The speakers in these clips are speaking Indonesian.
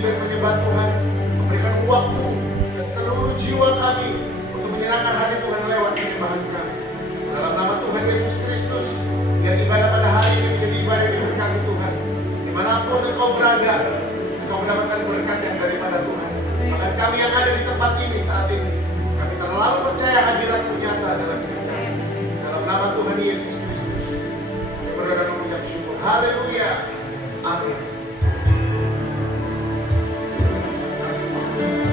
memuji dan menyembah Tuhan, memberikan waktu dan seluruh jiwa kami untuk menyenangkan hati Tuhan lewat penyembahan kami. Dalam nama Tuhan Yesus Kristus, biar ibadah pada hari ini menjadi ibadah yang diberkati Tuhan. Dimanapun engkau berada, engkau mendapatkan berkat yang daripada Tuhan. Bahkan kami yang ada di tempat ini saat ini, kami terlalu percaya hadirat-Mu nyata dalam hidup kami. Dalam nama Tuhan Yesus Kristus, kami berdoa dan mengucap syukur. Haleluya. Amin. Kau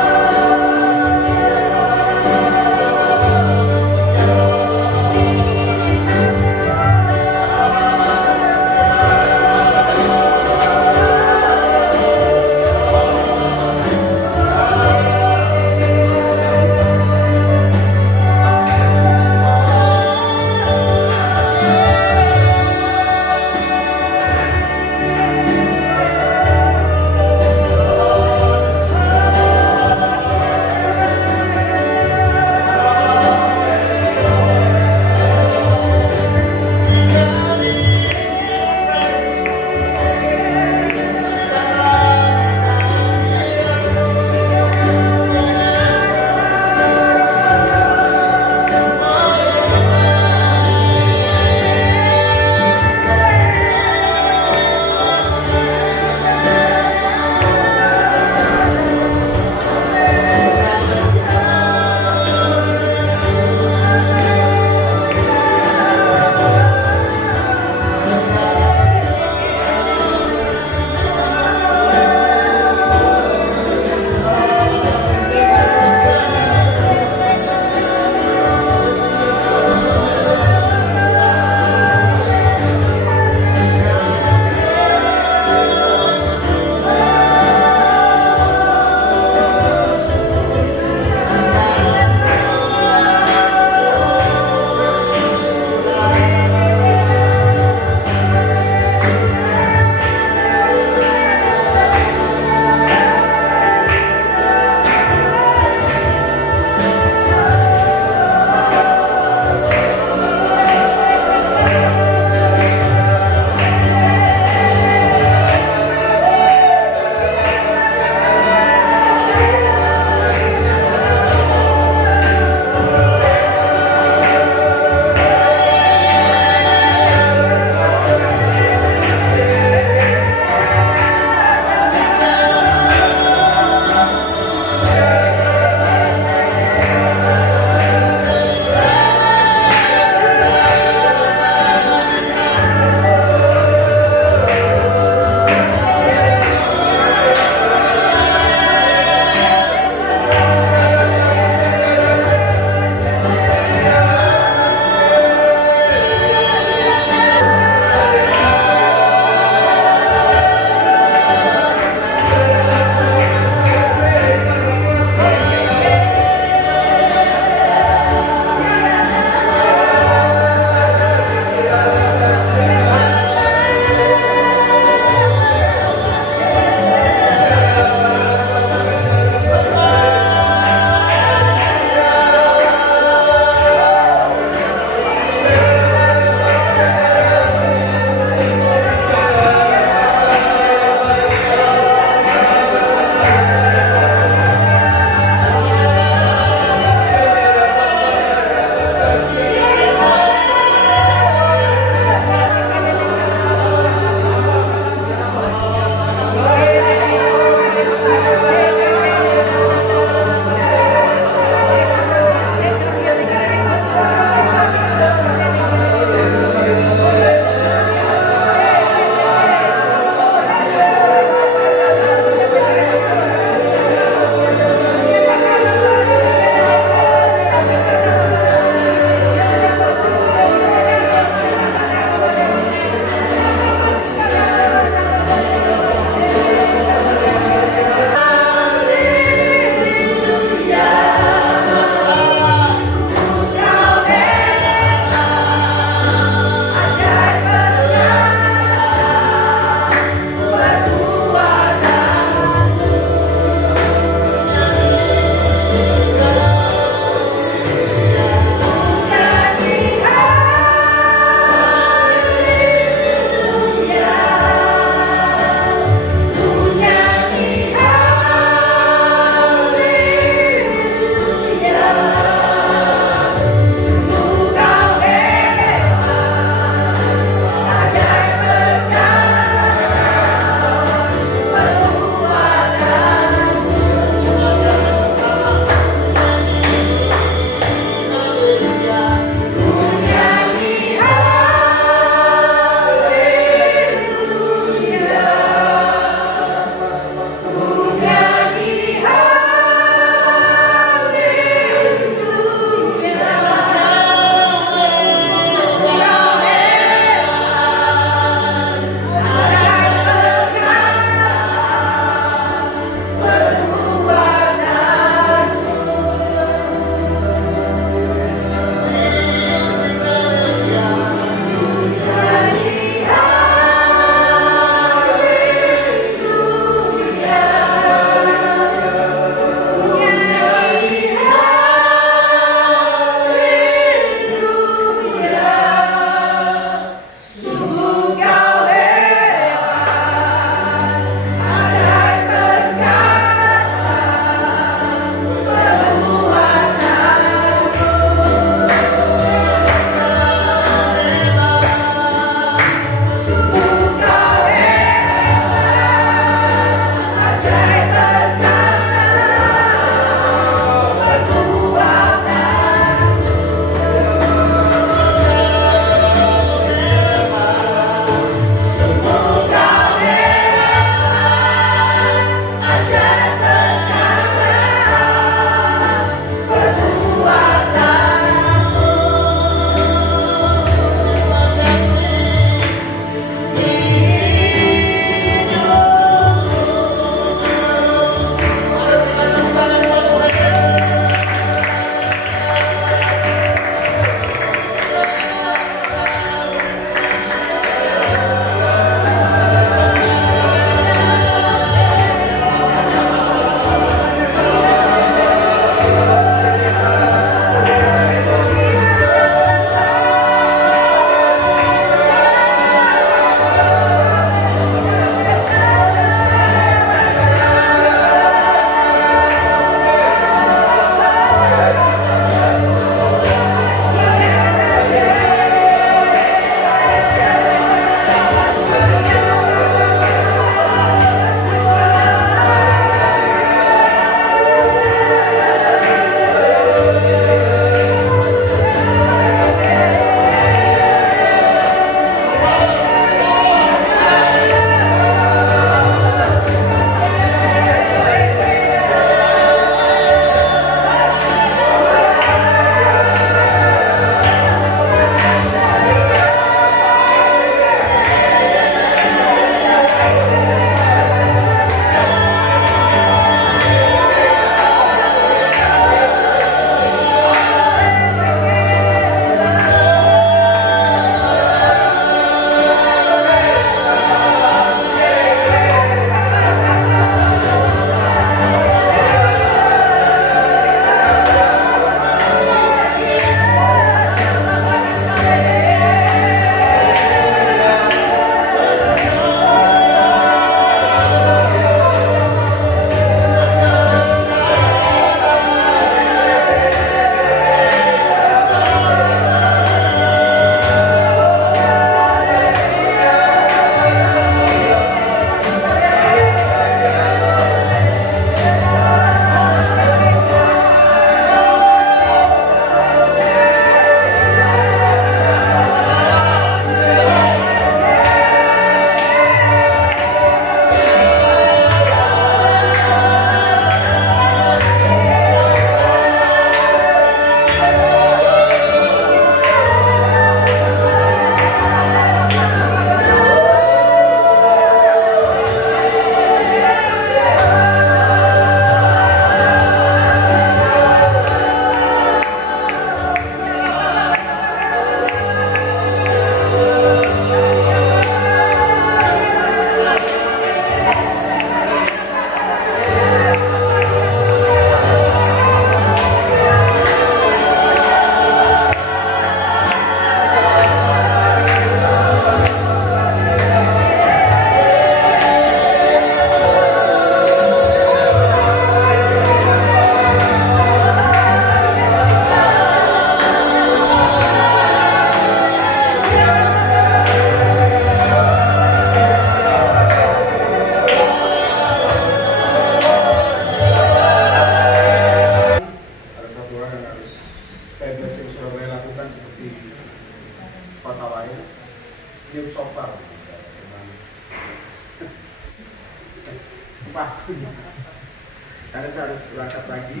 Karena saya harus berangkat lagi.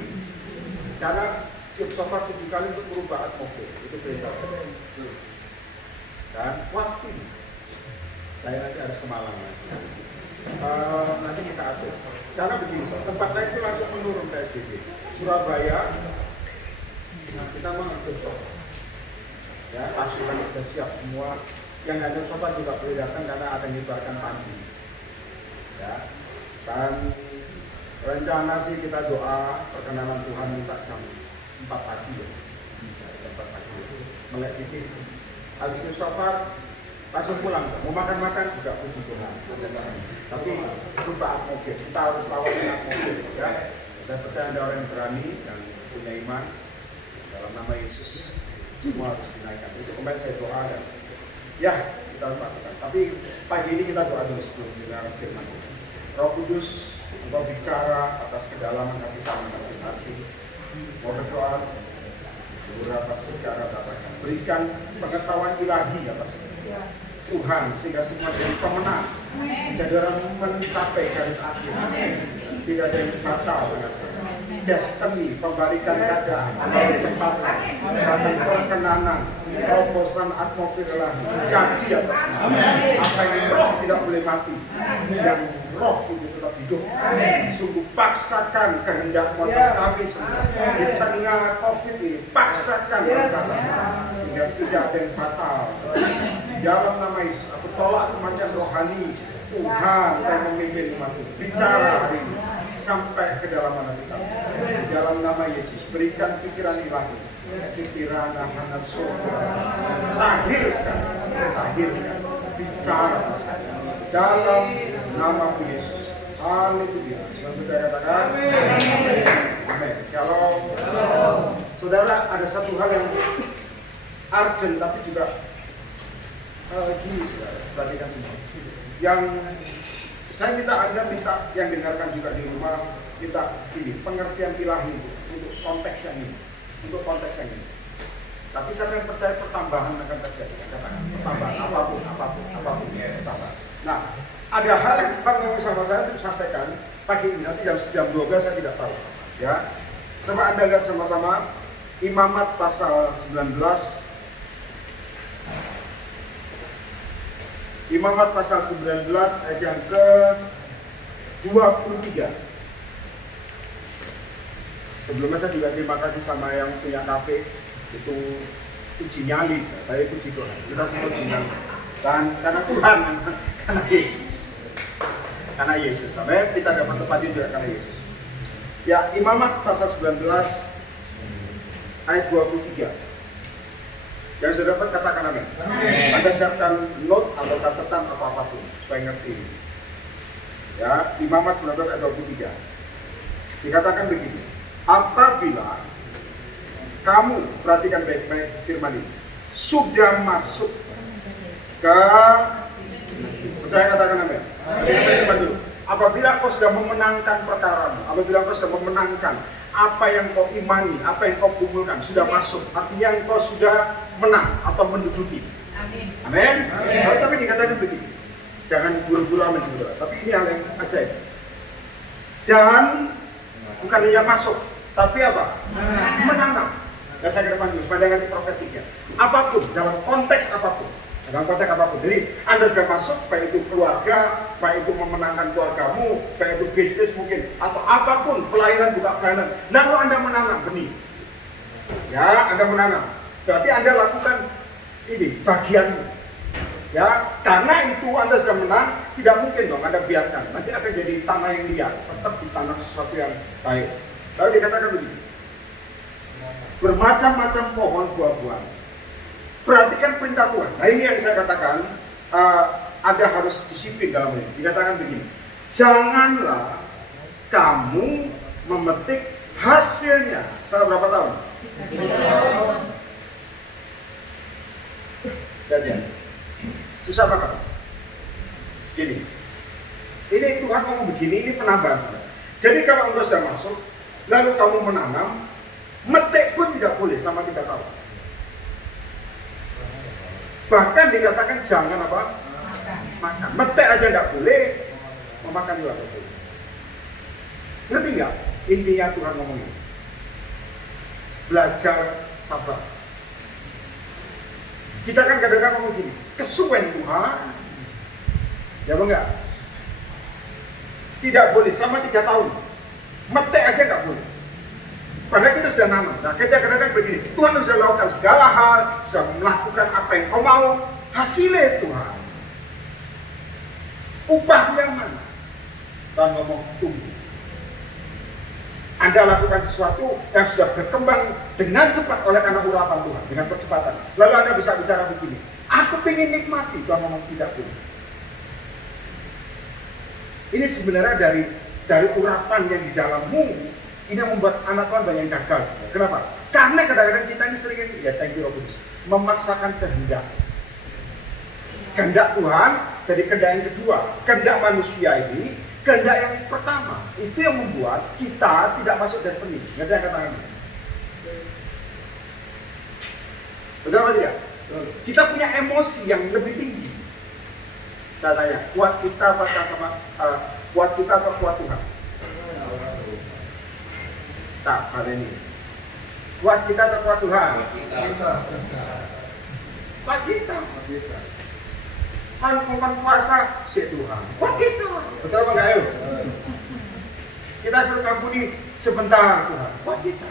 Karena siap safar 7 kali untuk merubah atmosfer. Itu perintah. Dan waktu ini saya nanti harus ke Malang lagi. Nanti kita atur. Karena begini, tempat lain itu langsung menurun PSBB. Surabaya, kita mengatur safar. Ya, pasukan sudah siap semua. Yang ada safar juga boleh datang karena akan menyebarkan pagi. Ya, dan rencana sih kita doa perkenanan Tuhan minta jam 4 pagi ya. Bisa jam 4 pagi ya. Melek titik. Habis itu safar langsung pulang. Mau makan-makan juga puji Tuhan. Tapi lupa atmosfer. Kita harus lawan atmosfer ya. Saya percaya ada orang yang berani dan punya iman. Dalam nama Yesus semua harus dinaikkan. Itu kemarin saya doa dan ya kita harus lakukan. Tapi pagi ini kita doa dulu sebelum kita firman. Roh Kudus, Engkau bicara atas kedalaman hati kami masing-masing. Mau berdoa beberapa secara katakan. Berikan pengetahuan ilahi atas Tuhan sehingga semua jadi pemenang. Menjadi orang mencapai garis akhir. Tidak ada yang batal. Destiny, pembalikan keadaan, kecepatan, dan perkenanan, terobosan atmosfer ilahi. Jadi atasnya. Apa yang roh tidak boleh mati. Yang roh itu tetap hidup. Sungguh paksakan kehendak atas kami semua. Di tengah COVID ini, paksakan berkata. Sehingga tidak ada yang batal. Dalam nama Yesus, aku tolak kematian rohani. Tuhan yang memimpin umat itu. Bicara hari ini. Sampai ke dalam hati kami. Dalam nama Yesus, berikan pikiran ilahi. Sekiranya hana surga. Lahirkan. Bicara. Dalam nama Yesus. Haleluya. Selalu saya katakan. Amin. Shalom. Saudara, ada satu hal yang urgent tapi juga gini, saudara. Perhatikan semua. Yang saya minta yang dengarkan juga di rumah, minta ini pengertian ilahi untuk konteks yang ini, Tapi saya yang percaya pertambahan akan terjadi, pertambahan apapun. Nah, ada hal yang Tuhan ngomong sama saya untuk disampaikan pagi ini, nanti jam 12 saya tidak tahu. Ya, coba Anda lihat sama-sama Imamat pasal 19. Imamat pasal 19 ayat yang ke-23. Sebelumnya saya juga terima kasih sama yang punya kafe itu puji nyali, saya puji Tuhan. Kita semua puji nyali. Dan karena Tuhan, karena Yesus. Amin. Kita dapat tempatnya juga karena Yesus. Ya, Imamat pasal 19 ayat 23. Yang sudah dapat katakan amin. Anda siapkan note atau catatan atau apapun supaya ngerti. Ya, Imamat 19 ayat 23. Dikatakan begini. Apabila kamu, perhatikan baik-baik firman ini, sudah masuk ke, percaya katakan amin. Apabila kau sudah memenangkan perkaramu, apabila kau sudah memenangkan apa yang kau imani, apa yang kau kumpulkan, sudah masuk, artinya kau sudah menang atau menduduki. Amin. Tapi dikatakan begini, jangan buru-buru amin saudara. Tapi ini hal yang ajaib. Dan bukan hanya masuk, tapi apa? Menanam. Dan saya ke depan dulu, supaya nanti profetiknya. Apapun, dalam konteks apapun. Jadi Anda sudah masuk, baik itu keluarga, baik itu memenangkan keluargamu, baik itu bisnis mungkin, atau apapun, pelayanan, buka pelayanan. Lalu Anda menanam benih. Ya, Anda menanam. Berarti Anda lakukan ini, bagianmu. Ya, karena itu Anda sudah menang, tidak mungkin dong Anda biarkan. Nanti akan jadi tanah yang liar, tetap ditanam sesuatu yang baik. Lalu dikatakan begini, bermacam-macam pohon buah-buahan. Perhatikan perintah Tuhan. Nah ini yang saya katakan, Anda harus disiplin dalam ini. Dikatakan begini, janganlah kamu memetik hasilnya selama berapa tahun? 3 tahun. Dan susah banget. Gini, ini Tuhan ngomong begini, ini penambahan. Jadi kalau Anda sudah masuk, lalu kamu menanam, metik pun tidak boleh selama 3 tahun. Bahkan dikatakan jangan apa? Makan. Metik aja nggak boleh, memakan juga nggak boleh. Ngerti nggak intinya Tuhan ngomongin? Belajar sabar. Kita kan kadang-kadang ngomong gini, kesuwen Tuhan. Ya enggak? Tidak boleh selama 3 tahun. Metek aja nggak boleh. Padahal kita sudah nanam. Nah, kadang-kadang begini, Tuhan sudah melakukan segala hal, sudah melakukan apa yang kau mau. Hasilnya Tuhan. Upahnya mana? Tuhan ngomong tunggu. Anda lakukan sesuatu yang sudah berkembang dengan cepat oleh karena urapan Tuhan, dengan percepatan. Lalu Anda bisa bicara begini, aku pengen nikmati, Tuhan ngomong tidak boleh. Ini sebenarnya dari urapan yang di dalammu, ini yang membuat anak Tuhan banyak yang gagal. Kenapa? Karena kadang-kadang kita ini sering, ya thank you Rob Kudus, memaksakan kehendak. Kehendak Tuhan jadi kehendak yang kedua. Kehendak manusia ini, kehendak yang pertama. Itu yang membuat kita tidak masuk destiny. Ngerti yang katakan? Betul apa tidak? Kita punya emosi yang lebih tinggi. Saya tanya, kuat kita kuat kita atau kuat Tuhan? Tak, pada ini. Kuat kita atau kuat Tuhan? Kuat kita. Kan puasa si Tuhan. Kuat kita. Betul apa enggak ayo? Kita suruh kampuni sebentar Tuhan. Kuat kita.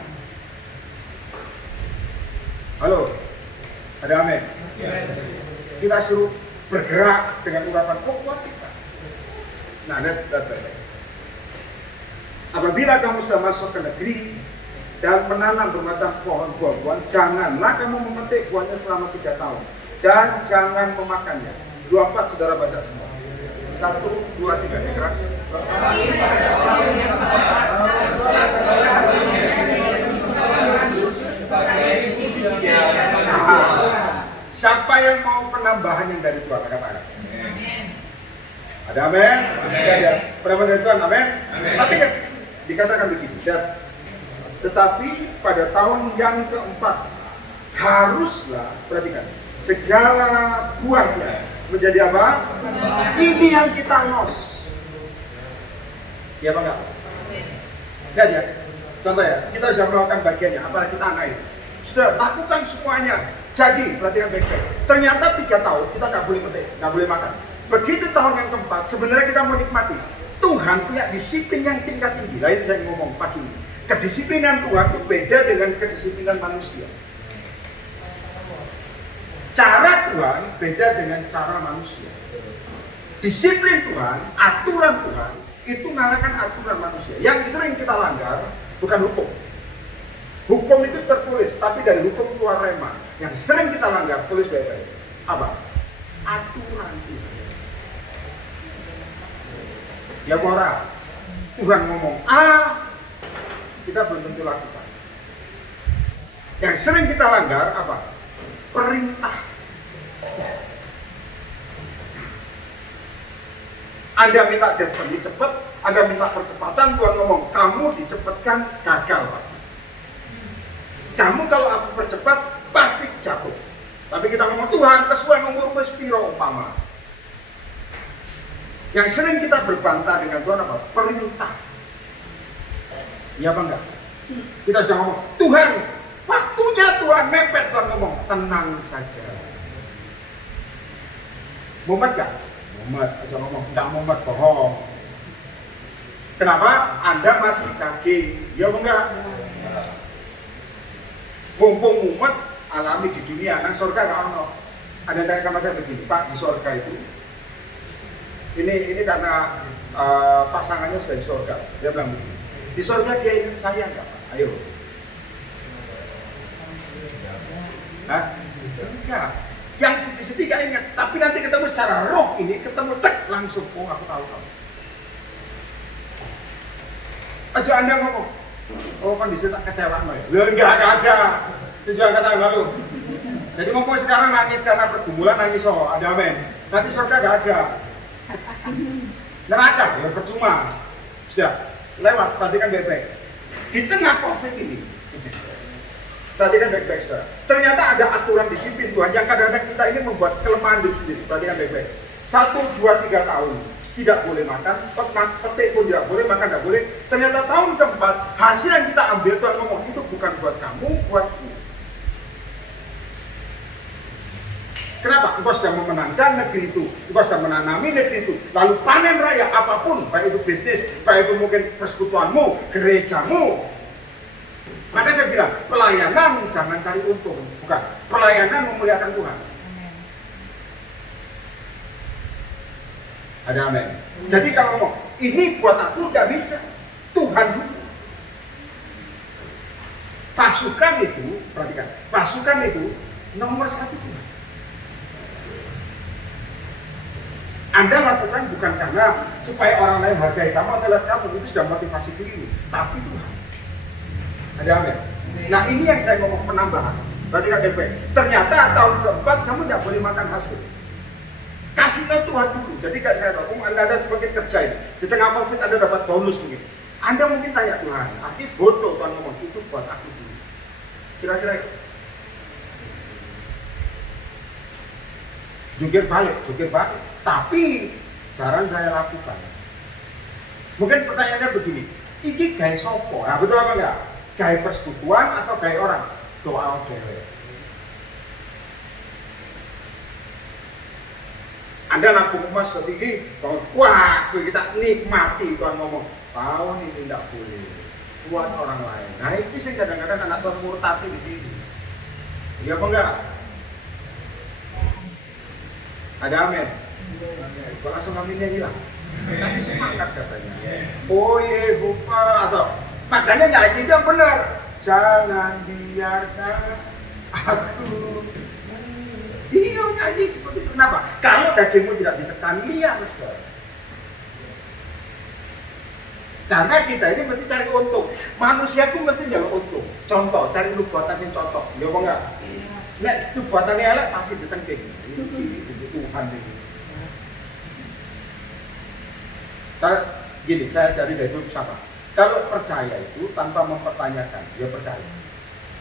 Halo. Ada amin? Kita suruh bergerak dengan urapan kuat kita. Nah, lihat baik-baik. Apabila kamu sudah masuk ke negeri dan menanam bermacam pohon buah-buahan, janganlah kamu memetik buahnya selama 3 tahun dan jangan memakannya. 24 saudara baca semua. 1, 2, 3 yang keras. Siapa yang mau penambahan yang dari Tuhan? Katakan. Ada amin? Ada. Penambahan dari Tuhan, amin? Tapi kan dikatakan begini. Tetapi pada tahun yang keempat haruslah, perhatikan, segala buahnya menjadi apa? Ini yang kita los. Ya apa enggak? Lihat ya. Contoh ya, kita sudah melakukan bagiannya, apalagi kita anak itu. Sudah lakukan semuanya. Jadi, perhatikan baik-baik. Ternyata 3 tahun kita nggak boleh petik, nggak boleh makan. Begitu tahun yang keempat, sebenarnya kita mau nikmati. Tuhan punya disiplin yang tingkat tinggi. Lain saya ngomong pagi ini. Kedisiplinan Tuhan itu beda dengan kedisiplinan manusia. Cara Tuhan beda dengan cara manusia. Disiplin Tuhan, aturan Tuhan, itu mengalahkan aturan manusia. Yang sering kita langgar bukan hukum. Hukum itu tertulis, tapi dari hukum keluar rema. Yang sering kita langgar, tulis baik-baik. Apa? Aturan Tuhan. Ya orang, Tuhan ngomong A, kita belum tentu lakukan. Yang sering kita langgar apa? Perintah. Anda minta destiny cepat, Anda minta percepatan, Tuhan ngomong, kamu dicepatkan, gagal pasti. Kamu kalau aku percepat, pasti jatuh. Tapi kita ngomong, Tuhan, kesuwen umurku sepiro umpama. Yang sering kita berbantah dengan Tuhan apa? Perintah. Iya apa enggak? Kita sudah ngomong, Tuhan, waktunya Tuhan mepet. Tuhan ngomong, tenang saja. Mumet gak? Mumet, aja ngomong, enggak mumet, bohong. Kenapa? Anda masih daging. Iya apa enggak? Mumpung mumet, alami di dunia, nang surga gak ono. Ada yang tanya sama saya begini, Pak, di surga itu ini karena pasangannya sudah di surga. Dia bilang begini, di surga dia ingat saya enggak Pak? Ayo. Hah? Enggak. Yang sedih-sedih gak ingat, tapi nanti ketemu secara roh ini, ketemu tek langsung, oh aku tahu. Aja Anda ngomong, oh kondisi tak kecewa ya? Loh enggak ada. Tujuan kata lalu. Jadi mumpung sekarang nangis karena pergumulan, nangis ada amin. Nanti surga gak ada. Neraka ya percuma. Sudah lewat, perhatikan baik-baik. Di tengah COVID ini, perhatikan baik-baik saudara. Ternyata ada aturan disiplin Tuhan yang kadang-kadang kita ini membuat kelemahan diri sendiri. Perhatikan baik-baik. 1, 2, 3 tahun tidak boleh makan, petik pun tidak boleh, makan tidak boleh. Ternyata tahun keempat, hasil yang kita ambil, Tuhan ngomong, itu bukan buat kamu, buatku. Kenapa? Engkau sudah memenangkan negeri itu, engkau sudah menanami negeri itu, lalu panen raya apapun, baik itu bisnis, baik itu mungkin persekutuanmu, gerejamu. Maka saya bilang, pelayanan jangan cari untung, bukan. Pelayanan memuliakan Tuhan. Ada amin. Jadi kalau ngomong, ini buat aku nggak bisa, Tuhan dulu. Pasukan itu, perhatikan, pasukan itu nomor satu Tuhan. Anda lakukan bukan karena supaya orang lain hargai kamu atau lihat kamu, itu sudah motivasi keliru, tapi Tuhan. Ada amin. Nah ini yang saya ngomong penambahan. Berarti kan ternyata tahun keempat kamu tidak boleh makan hasil. Kasihlah Tuhan dulu. Jadi kayak saya tahu, Anda sebagai kerja ini, di tengah COVID Anda dapat bonus mungkin. Anda mungkin tanya Tuhan, aku bodoh Tuhan ngomong itu buat aku dulu. Kira-kira itu. Jungkir balik. Tapi jarang saya lakukan. Mungkin pertanyaannya begini, iki gaya sopo? Nah, betul apa enggak? Gaya persekutuan atau gaya orang? Doa dewe. Anda lakukan emas seperti ini, wah kita nikmati Tuhan ngomong, tahu ini tidak boleh buat orang lain. Nah ini sih kadang-kadang anak Tuhan murtati di sini. Iya apa enggak? Ada amin. Kalau langsung aminnya hilang. Tapi semangat katanya. Oh Yehova atau makanya nyanyi yang benar. Jangan biarkan aku. Iya nyanyi seperti itu. Kenapa? Kalau dagingmu tidak ditekan, lihat saudara. Karena kita ini mesti cari untung. Manusia itu mesti cari untung. Contoh, cari nubuatan yang cocok. Ya apa enggak? Nek nubuatannya elek pasti ditengking. Itu Tuhan ini. Kalau gini, saya cari dari dulu siapa? Kalau percaya itu tanpa mempertanyakan, dia percaya.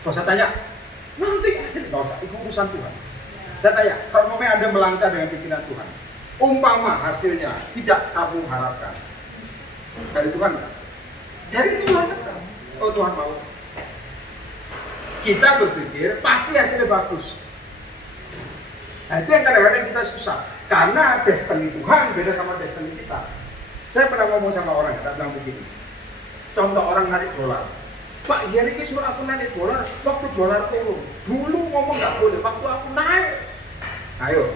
Gak usah tanya, nanti hasil gak usah, itu urusan Tuhan. Saya tanya, kalau mau Anda melangkah dengan pikiran Tuhan, umpama hasilnya tidak kamu harapkan, dari Tuhan kan? Dari Tuhan kan? Oh Tuhan mau. Kita berpikir pasti hasilnya bagus. Nah itu yang kadang-kadang kita susah, karena destiny Tuhan beda sama destiny kita. Saya pernah ngomong sama orang, kita bilang begini. Contoh orang narik dolar. Pak, ya ini suruh aku narik dolar, waktu dolar turun. Dulu ngomong nggak boleh, waktu aku naik. Ayo,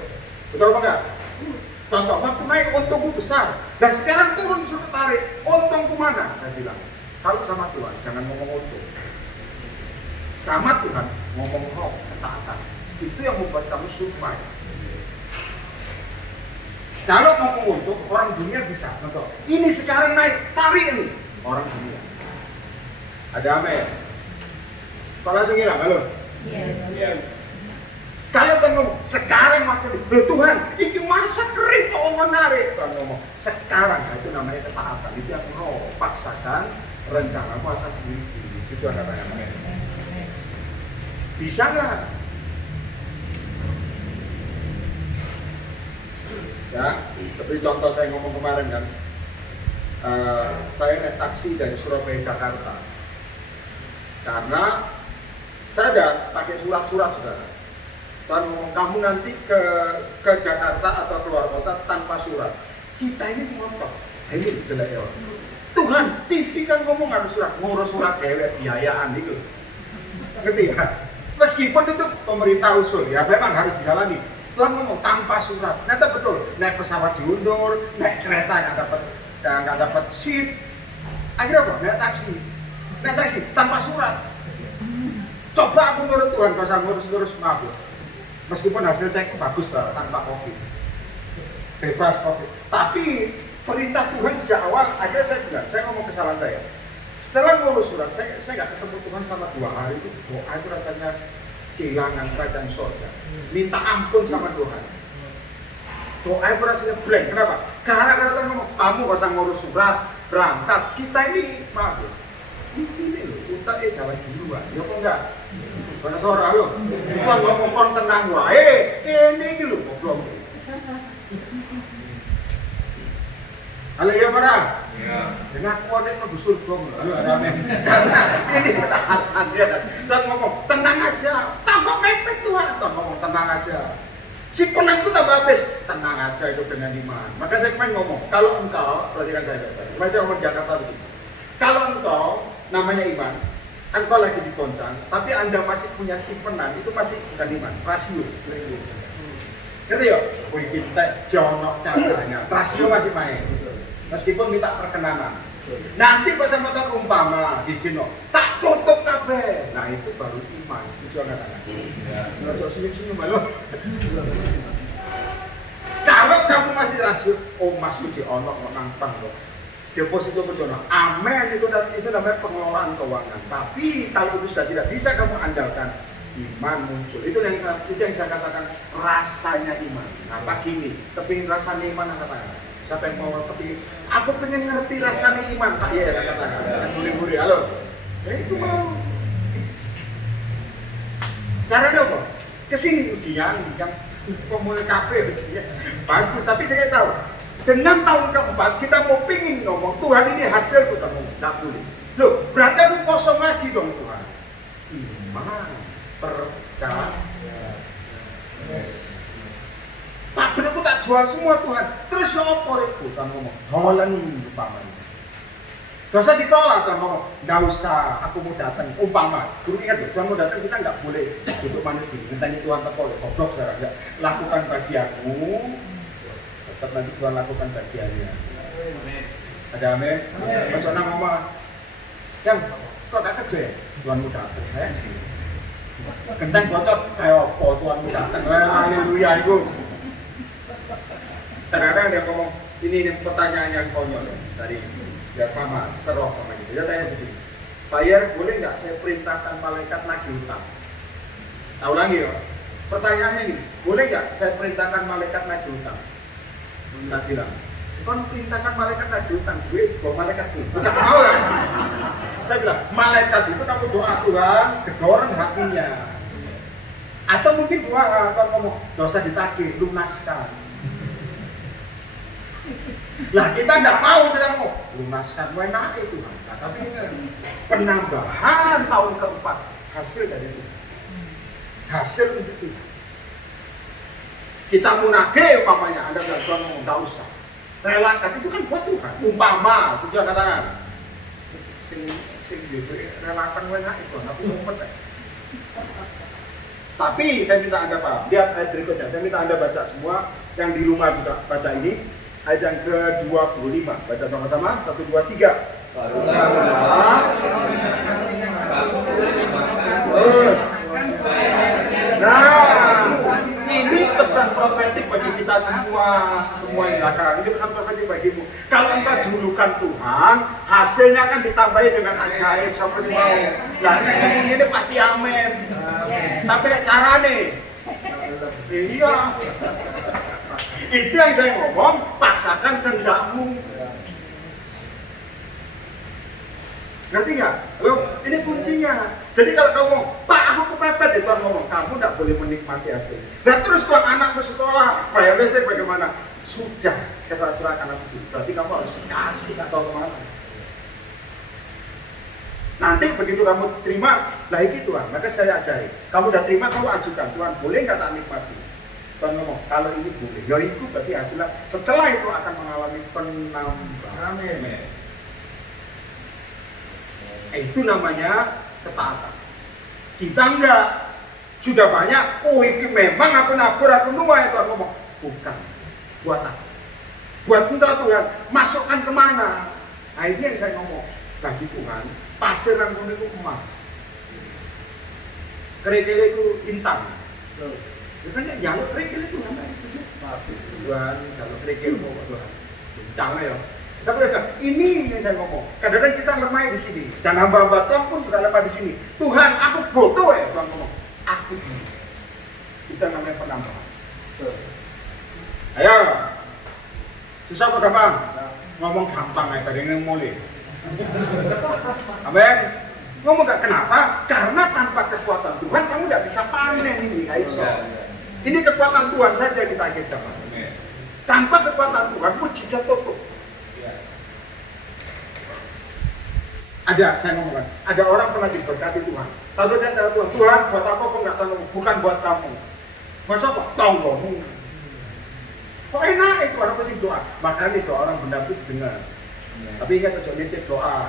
betul apa enggak? Contoh, waktu naik untungku besar. Nah sekarang turun disuruh tarik, untungku mana? Saya bilang, kalau sama Tuhan jangan ngomong untung. Sama Tuhan ngomong roh, ketaatan. Itu yang membuat kamu survive. Kalau ngomong untung, orang dunia bisa. Contoh, ini sekarang naik, tarik ini. Orang dunia. Ada amin. Kalau langsung hilang, halo? Iya. Kalau kan ngomong, sekarang waktu ini, loh Tuhan, ini masa kering kok menarik. Tuhan ngomong, sekarang, itu namanya ketaatan. Itu yang roh, paksakan rencanamu atas diri. Itu ada namanya. Bisa nggak? Ya, seperti contoh saya ngomong kemarin kan, saya naik taksi dari Surabaya Jakarta, karena saya ada pakai surat-surat saudara. Tuhan ngomong kamu nanti ke Jakarta atau keluar kota tanpa surat. Kita ini ngotot, ini jelek ya. Tuhan, TV kan ngomong harus surat, ngurus surat kayak biayaan itu. Ngerti ya? Meskipun itu pemerintah usul ya, memang harus dijalani. Tuhan ngomong tanpa surat, ternyata betul. Naik pesawat diundur, naik kereta nggak dapat seat. Akhirnya apa? Naik taksi tanpa surat. Coba aku menurut Tuhan, gak usah ngurus-ngurus, maaf. Meskipun hasil cek bagus tanpa COVID, bebas COVID. Tapi perintah Tuhan sejak awal, akhirnya saya bilang, saya ngomong kesalahan saya. Setelah ngurus surat, saya nggak ketemu Tuhan selama 2 hari itu. Doa itu rasanya kehilangan kerajaan surga. Minta ampun sama Tuhan. Doa itu rasanya blank. Kenapa? Karena Tuhan ngomong, kamu gak usah ngurus surat, berangkat. Kita ini, maaf ya, ini loh, utaknya jalan duluan. Ya kok enggak? Bahasa suara loh. Tuhan ngomong kon tenang wae. Ini gitu loh, goblok. Halo ya para. Iya. Dengan kuatnya mau surga. Halo amin. Ini pertahanan dia kan. Dan ngomong tenang aja. Tambah mepet Tuhan. Dan ngomong tenang aja. Si penang itu tambah habis. Tenang aja itu dengan iman. Maka saya kemarin ngomong, kalau engkau, perhatikan saya baik-baik. Masih ngomong Jakarta begitu. Kalau engkau namanya iman, engkau lagi digoncang, tapi Anda masih punya simpenan, itu masih bukan iman, rasio. Ngerti ya? Wih kita jonok caranya, rasio masih main. Meskipun minta perkenanan. Nanti pas sama tak umpama di Cino, tak tutup kabeh. Nah itu baru iman, setuju nggak kan? Kalau senyum-senyum malu. Kalau kamu masih rasio, oh mas uji onok menantang loh. Deposito berjono, amin itu namanya pengelolaan keuangan. Tapi kalau itu sudah tidak bisa kamu andalkan, iman muncul. Itu yang saya katakan rasanya iman. Nah pagi ini, kepingin rasanya iman angkat tangan. Siapa yang mau kepingin? Aku pengen ngerti rasanya iman, Pak. Iya angkat tangan. Yang gurih-gurih, halo. Itu mau. Caranya apa? Kesini ujian, yang pemulai kafe ujian. Bagus, tapi dia tahu. Dengan tahun keempat kita mau pingin ngomong Tuhan ini hasil kita ngomong, nggak boleh. Loh, berarti aku kosong lagi dong Tuhan. Iman, percaya. Tak benar aku tak jual semua Tuhan. Terus ya apa itu Tuhan ngomong, dolen umpamanya. Gak usah ditolak Tuhan ngomong, nggak usah, aku mau datang. Umpama, dulu ingat ya, Tuhan mau datang kita nggak boleh duduk manis gini. Minta Tuhan teko, goblok sekarang nggak. Lakukan bagianmu. Tetap nanti Tuhan lakukan bagiannya. Ada amin? Macam mana ngomong? Yang kok tak kerja ya? Tuhan mau datang, Genteng bocor kayak apa Tuhan mau datang? Haleluya itu. Kadang-kadang dia ngomong ini pertanyaan yang konyol dari ya sama seroh sama gitu. Dia tanya begini, Bayar boleh nggak saya perintahkan malaikat nagih hutang? Nah ulangi ya. Pertanyaannya gini, boleh nggak saya perintahkan malaikat nagih hutang? Tak bilang, kon perintahkan malaikat nagih hutang, duit bawa malaikat tuh. Bukan mau ya? Saya bilang, malaikat itu kamu doa Tuhan, gedorong hatinya. Atau mungkin doa, Tuhan ngomong, dosa ditagih, lunaskan. Lah kita nggak mau, kita mau lunaskan, enak itu. Nah, tapi penambahan tahun keempat hasil dari itu, hasil untuk itu. Kita mau nagih umpamanya, Anda bilang Tuhan ngomong nggak usah, relakan itu kan buat Tuhan. Umpama, tujuan katakan, sing relakan enak itu, tapi umpet. Tapi saya minta Anda paham, lihat ayat berikutnya. Saya minta Anda baca semua, yang di rumah juga baca ini. Ayat yang ke-25, baca sama-sama, 1, 2, 3. Terus. Nah, ini pesan profetik bagi kita semua yang belakang. Ini pesan profetik bagimu. Kalau engkau dulukan Tuhan, hasilnya akan ditambahi dengan ajaib sampai mau. Nah, ini pasti amin. Tapi caranya, iya. Itu yang saya ngomong, paksakan kehendakmu. Ngerti nggak? Loh, ini kuncinya. Jadi kalau kamu ngomong, Pak aku kepepet, ya Tuhan ngomong, kamu nggak boleh menikmati hasil. Dan terus Tuhan anak ke sekolah, bayar listrik bagaimana? Sudah, kita serahkan aku dulu. Berarti kamu harus kasih atau kemana? Nanti begitu kamu terima, lah ini Tuhan, maka saya ajari. Kamu udah terima, kamu ajukan, Tuhan boleh nggak tak nikmati? Tuhan ngomong, kalau ini boleh, ya itu berarti hasilnya setelah itu akan mengalami penambahan. Amin. Itu namanya ketaatan. Kita enggak, sudah banyak, oh ini memang aku nabur, aku nuai. Tuhan ngomong, bukan, buat apa? Buat engkau Tuhan, masukkan kemana? Nah ini yang saya ngomong, bagi Tuhan, pasir yang kuning itu emas, kerikil itu intan. Bukan yang kerikil itu namanya setuju? Tuhan, kalau kerikil mau Tuhan, bincang ya. Tapi ini yang saya ngomong. Kadang-kadang kita lemah di sini. Dan hamba-hamba Tuhan pun juga lemah di sini. Tuhan, aku butuh ya. Tuhan ngomong, aku ini. Kita namanya penambahan. Ayo, susah apa gampang? Ngomong gampang aja, ada yang mulai. Amin. Ngomong gak kenapa? Karena tanpa kekuatan Tuhan kamu tidak bisa panen ini. Ini kekuatan Tuhan saja kita akan zaman. Tanpa kekuatan Tuhan, mujizat tutup. Saya ngomongkan, ada orang pernah diberkati Tuhan. Tahu dia tahu Tuhan, Tuhan buat apa kok nggak tahu, bukan buat kamu. Buat siapa? Tonggomu. Kok enak itu orang pasti doa. Makanya doa orang benar itu didengar. Tapi ingat aja nitip doa.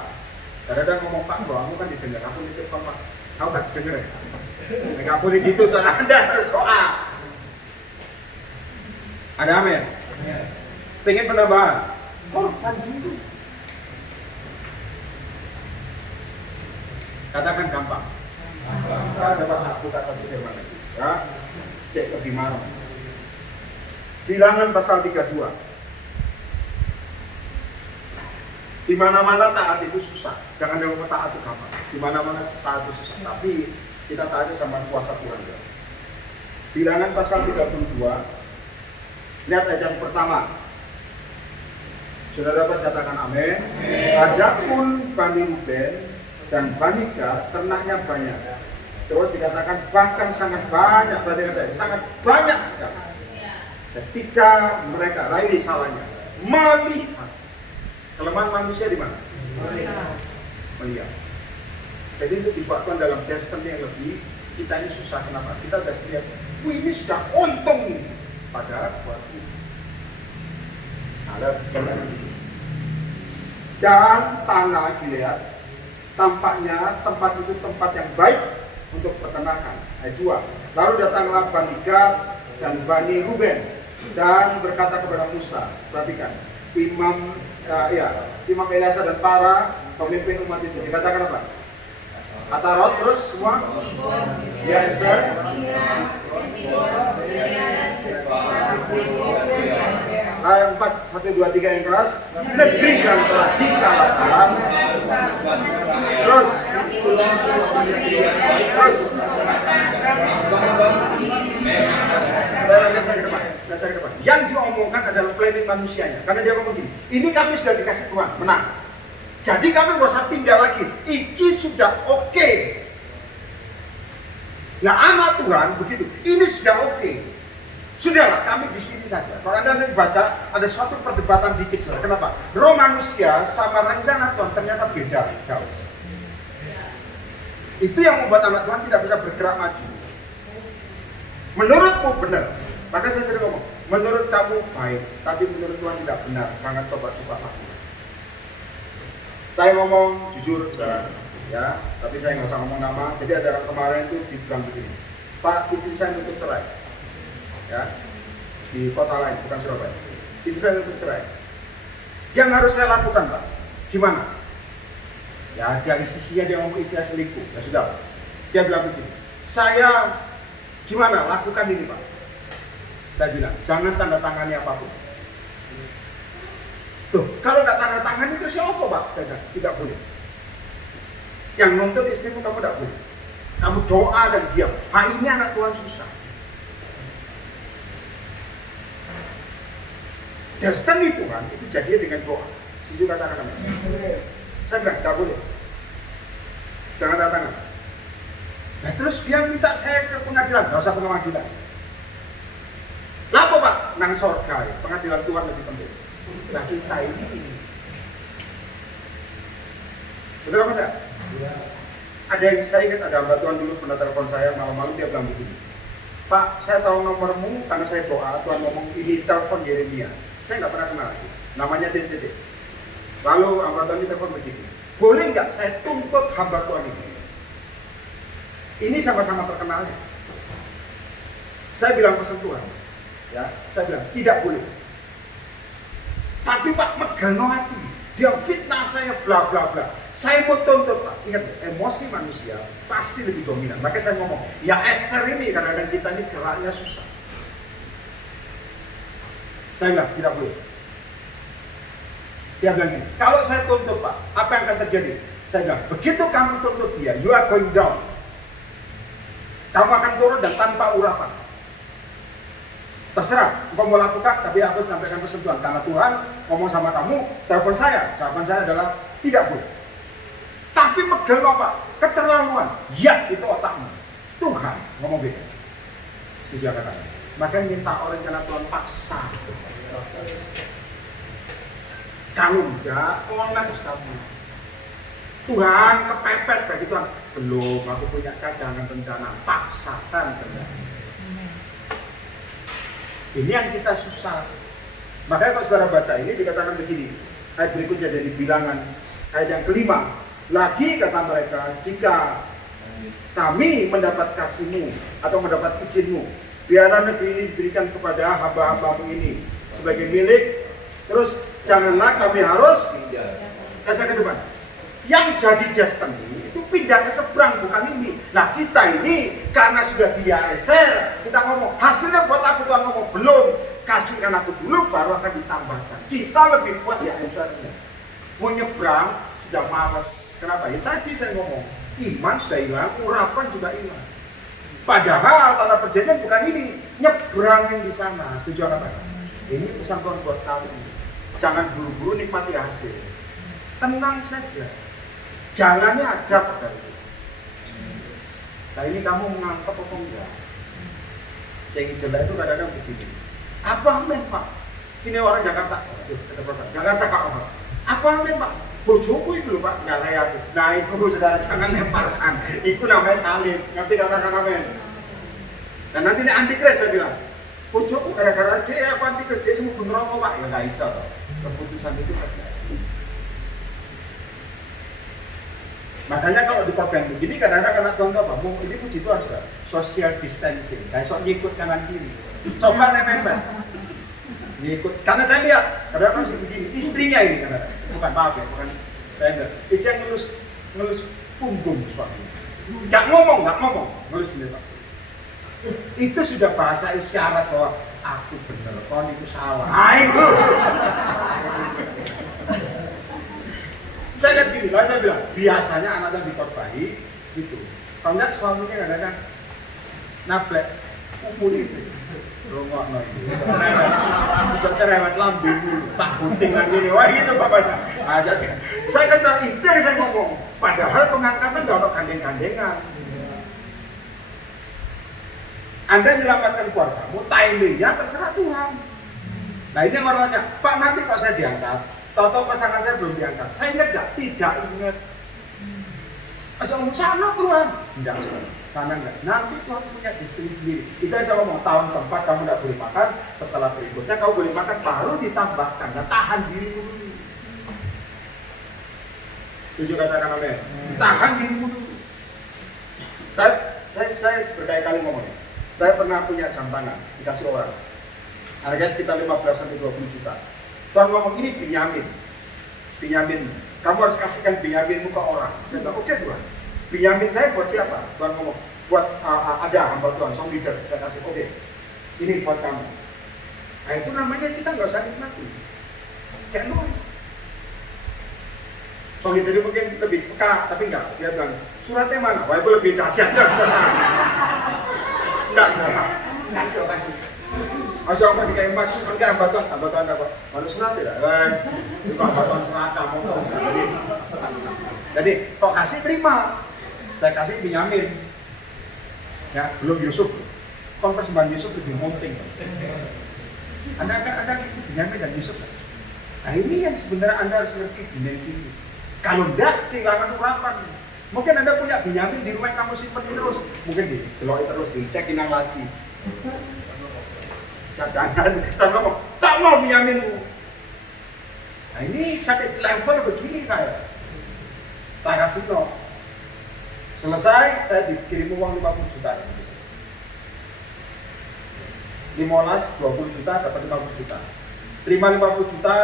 Kadang-kadang ngomong Pak, doamu kan didengar. Aku nitip Pak, aku nggak didengar ya. Nggak boleh gitu, soalnya Anda harus doa. Ada amin? Pengen penambahan? Korban dulu. Katakan gampang. Kita dapat buka satu firman lagi. Ya, cek lebih marah. Bilangan pasal 32. Di mana-mana taat itu susah. Jangan yang taat itu gampang. Di mana-mana taat itu susah. Tapi kita taat sama kuasa Tuhan. Ya. Bilangan pasal 32. Lihat ayat yang pertama. Sudah dapat katakan amin. Adapun Bani Ruben dan Bani Gad ternaknya banyak. Terus dikatakan bahkan sangat banyak. Perhatikan saya, sangat banyak sekali. Ketika mereka, ini salahnya, melihat kelemahan manusia di mana? Melihat. Jadi itu dibuatkan dalam destiny yang lebih. Kita ini susah, kenapa? Kita sudah lihat, ini sudah untung ini. Padahal buat ini. Ada begitu. Dan tanah Gilead tampaknya tempat itu tempat yang baik untuk peternakan. Ayat 2. Lalu datanglah Bani Gad dan Bani Ruben dan berkata kepada Musa, perhatikan, Imam Eleazar dan para pemimpin umat itu dikatakan apa? Atarot terus semua? Ya Eser. 4, 1, 2, 3 yang keras. Negeri yang telah dikalahkan. Terus baca ke depan. Yang diomongkan adalah planning manusianya. Karena dia ngomong gini, ini kami sudah dikasih Tuhan, menang. Jadi kami nggak usah pindah lagi. Iki sudah oke. Nah anak Tuhan begitu, ini sudah oke. Sudahlah, kami di sini saja. Kalau Anda nanti baca, ada suatu perdebatan dikit. Kenapa? Roh manusia sama rencana Tuhan ternyata beda, jauh. Itu yang membuat anak Tuhan tidak bisa bergerak maju. Menurutmu benar, maka saya sering ngomong, menurut kamu baik, tapi menurut Tuhan tidak benar. Jangan coba-coba lakukan. Saya ngomong jujur, ya, tapi saya nggak usah ngomong nama. Jadi ada orang kemarin itu dibilang begini, Pak, istri saya nuntut cerai. Ya, di kota lain, bukan Surabaya. Istri saya nuntut cerai. Yang harus saya lakukan, Pak? Gimana? Ya, dari sisinya dia ngomong istri selingkuh. Ya sudah, dia bilang begini, saya gimana? Lakukan ini, Pak. Saya bilang, jangan tanda tangani apapun. Tuh, kalau nggak tanda tangan itu siapa, Pak? Saya bilang, tidak boleh. Yang nuntut istrimu kamu tidak boleh. Kamu doa dan diam. Ini anak Tuhan susah. Destiny Tuhan itu jadinya dengan doa. Setuju katakan amin. Saya bilang, tidak boleh. Jangan tanda tangan. Nah terus dia minta saya ke pengadilan. Nggak usah pengadilan. Lapo Pak? Nang sorga ya. Pengadilan Tuhan lebih penting. Nah kita ini. Betul apa enggak? Ya. Ada yang saya ingat, ada hamba Tuhan dulu pernah telepon saya malam-malam, dia bilang begini, Pak, saya tahu nomormu karena saya doa, Tuhan ngomong ini telepon Yeremia. Saya nggak pernah kenal lagi. Namanya titik-titik. Lalu hamba Tuhan ini telepon begini, boleh nggak saya tuntut hamba Tuhan ini? Ini sama-sama terkenalnya. Saya bilang pesan Tuhan, ya, saya bilang tidak boleh. Tapi Pak megano hati, dia fitnah saya bla bla bla. Saya mau tuntut Pak. Ingat, emosi manusia pasti lebih dominan. Makanya saya ngomong, ya eser ini kadang-kadang kita ini geraknya susah. Saya bilang tidak boleh. Dia bilang gini, kalau saya tuntut Pak, apa yang akan terjadi? Saya bilang, begitu kamu tuntut dia, you are going down. Kamu akan turun dan tanpa urapan. Terserah, engkau mau lakukan, tapi aku sampaikan pesan Tuhan. Karena Tuhan ngomong sama kamu, telepon saya. Jawaban saya adalah tidak boleh. Tapi megel Pak, keterlaluan. Ya, itu otakmu. Tuhan ngomong beda. Setuju katakan. Makanya minta orang karena Tuhan paksa. Kalau enggak, orang harus kamu. Tuhan kepepet bagi Tuhan. Belum, aku punya cadangan rencana. Paksakan rencana. Ini yang kita susah. Makanya kalau saudara baca ini dikatakan begini. Ayat berikutnya dari Bilangan, ayat yang kelima. Lagi kata mereka, jika kami mendapat kasih-Mu atau mendapat izin-Mu, biarlah negeri ini diberikan kepada hamba-hamba-Mu ini sebagai milik. Terus janganlah kami harus kasih ke depan. Yang jadi destiny itu pindah ke seberang, bukan ini. Nah kita ini karena sudah diaeser, kita ngomong hasilnya buat aku, Tuhan ngomong belum, kasihkan aku dulu baru akan ditambahkan. Kita lebih puas ya esernya. Mau nyebrang sudah malas. Kenapa? Ya tadi saya ngomong iman sudah hilang, urapan juga hilang. Padahal tanah perjanjian bukan ini, nyebrangin di sana. Setuju apa? Ini pesan Tuhan buat kamu. Jangan buru-buru nikmati hasil. Tenang saja. Jalannya ada pada itu. Nah ini kamu menganggap apa enggak? Yang jelek itu kadang-kadang begini. Apa amin Pak? Ini orang Jakarta. Jakarta Pak. Apa amin Pak? Bojoku itu loh Pak, nggak kayak aku. Nah itu saudara jangan lemparkan. Itu namanya salib. Nanti katakan amin. Dan nanti ini antikris saya bilang. Bojoku gara-gara dia apa antikris dia semua bener apa Pak? Ya nggak bisa toh. Keputusan itu terjadi. Makanya kalau di korban begini kadang-kadang karena Tuhan apa? Ini puji Tuhan sudah social distancing. Kayak sok ngikut kanan kiri. Coba nempel. Ngikut. Karena saya lihat kadang-kadang masih begini. Istrinya ini kadang-kadang. Bukan maaf ya, bukan saya enggak. Istri yang ngelus punggung suaminya. Nggak ngomong, ngelus gini Pak. Itu sudah bahasa isyarat bahwa aku bener, kau itu salah. Ayo. Saya lihat gini, saya bilang biasanya anaknya dikorbahi gitu. Kalau enggak suaminya kadang-kadang nablek, umuli istri. Rongokno itu. Cerewet lambing Pak gunting lagi nih. Wah gitu bapaknya. Nah, jadi saya kata itu yang saya ngomong. Padahal pengangkatan enggak ada gandeng-gandengan. Anda menyelamatkan keluargamu, timingnya terserah Tuhan. Nah ini yang orang tanya, Pak nanti kalau saya diangkat, tahu-tahu pasangan saya belum diangkat. Saya ingat enggak? Tidak ingat. Aja ngomong sana Tuhan. Enggak, sana enggak. Nanti Tuhan punya destiny sendiri. Itu yang saya ngomong, tahun keempat kamu enggak boleh makan, setelah berikutnya kamu boleh makan, baru ditambahkan. Nah tahan dirimu dulu. Setuju katakan amin? Tahan dirimu dulu. Saya berkali-kali ngomongnya. Saya pernah punya jam tangan, dikasih orang. Harganya sekitar 15-20 juta. Tuhan ngomong ini Binyamin, kamu harus kasihkan Binyaminmu ke orang. Saya bilang, oke Tuhan. Binyamin saya buat siapa? Tuhan ngomong, buat ada hamba Tuhan, song leader. Saya kasih, oke. Ini buat kamu. Nah itu namanya kita nggak usah nikmati. Kayak lo. Song leader mungkin lebih peka, tapi enggak. Dia bilang, suratnya mana? Wah itu lebih dahsyat. Enggak. Kasih. Masih apa dikain emas, enggak hamba Tuhan apa? Mana surat ya? Itu hamba Tuhan seraka, motor. Jadi, kok kasih terima. Saya kasih Binyamin. Ya, belum Yusuf. Kon persembahan Yusuf lebih penting. Ada Binyamin dan Yusuf. Nah ini yang sebenarnya Anda harus ngerti dimensi ini. Kalau enggak, kehilangan urapan. Mungkin Anda punya Binyamin di rumah yang kamu simpen terus. Mungkin dikeloi terus, dicekin yang laci. Cadangan, tak mau Binyaminmu. Nah ini sampai level begini saya. Tak kasih no. Selesai, saya dikirim uang 50 juta. 15, 20 juta, dapat 50 juta. Terima 50 juta,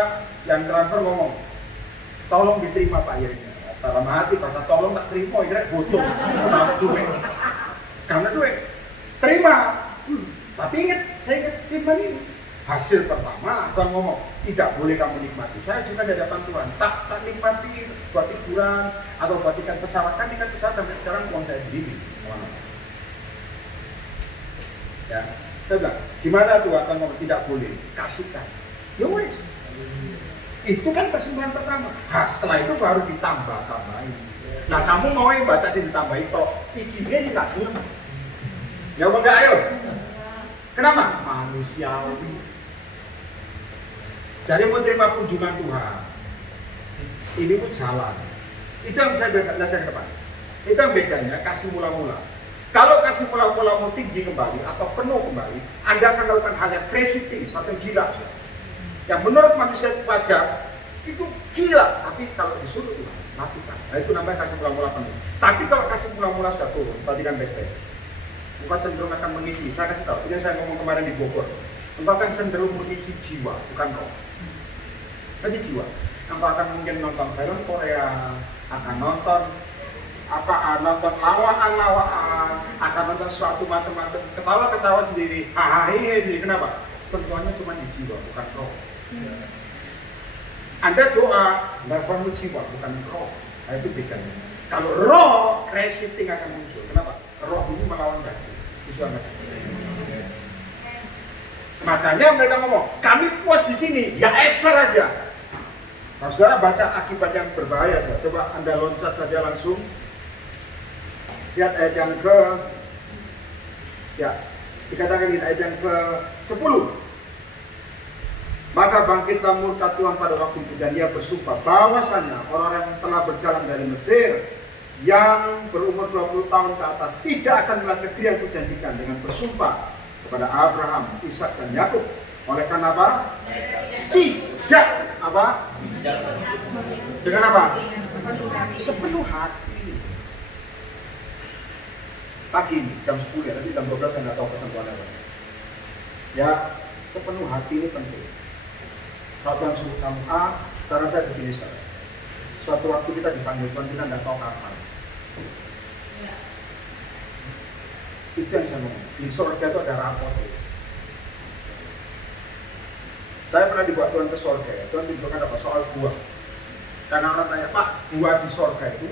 yang transfer ngomong, tolong diterima Pak ya. Dalam hati, bahasa tolong tak terima, kira butuh. Karena duit. Karena duit. Terima. Tapi saya ingat firman ini. Hasil pertama, Tuhan ngomong, tidak boleh kamu nikmati. Saya juga di hadapan Tuhan, tak nikmati buat hiburan atau buat tiket pesawat. Kan tiket pesawat sampai sekarang uang saya sendiri. Ya, saya bilang, gimana Tuhan ngomong tidak boleh, kasihkan. Ya wes. Itu kan persembahan pertama. Nah, setelah itu baru ditambah-tambahin. Nah, kamu mau yang baca sih ditambahin toh, ikinya enggak belum. Ya enggak ayo. Kenapa? Manusiawi. Jadi mau terima kunjungan Tuhan, ini pun jalan. Itu yang saya belajar ke depan. Itu yang bedanya kasih mula-mula. Kalau kasih mula-mula mau tinggi kembali atau penuh kembali, Anda akan melakukan hal yang crazy thing, satu yang gila. Yang menurut manusia wajar, itu gila. Tapi kalau disuruh Tuhan, lakukan. Nah itu namanya kasih mula-mula penuh. Tapi kalau kasih mula-mula sudah turun, perhatikan baik-baik. Engkau cenderung akan mengisi, saya kasih tahu, ini yang saya ngomong kemarin di Bogor. Engkau akan cenderung mengisi jiwa, bukan roh. Jadi jiwa. Engkau akan mungkin nonton film Korea, akan nonton nonton lawaan, akan nonton suatu macam-macam, ketawa-ketawa sendiri, hahaha sendiri. Kenapa? Sentuhannya cuma di jiwa, bukan roh. Anda doa, levelmu jiwa, bukan roh. Nah itu bedanya. Kalau roh, crazy thing akan muncul. Kenapa? Roh ini melawan daging. Itu Anda. Makanya mereka ngomong, kami puas di sini, ya eser aja. Nah, saudara baca akibat yang berbahaya. Coba Anda loncat saja langsung. Lihat ayat yang dikatakan ini ayat yang ke-10. Maka bangkitlah murka Tuhan pada waktu itu dan dia bersumpah bahwasanya orang yang telah berjalan dari Mesir yang berumur 20 tahun ke atas tidak akan melihat negeri yang kujanjikan, dengan bersumpah kepada Abraham, Ishak dan Yakub. Oleh karena apa? Tidak apa? Dengan apa? Sepenuh hati. Pagi ini, jam 10 ya, nanti jam 12 saya nggak tahu kesentuhan apa. Ya, sepenuh hati ini penting. Kalau Tuhan suruh kamu A, saran saya begini sekarang. Suatu waktu kita dipanggil Tuhan, kita nggak tahu kapan. Itu yang saya ngomong. Di surga itu ada rapor. Saya pernah dibawa Tuhan ke surga ya. Tuhan tunjukkan apa? Soal buah. Karena orang tanya, Pak, buah di surga itu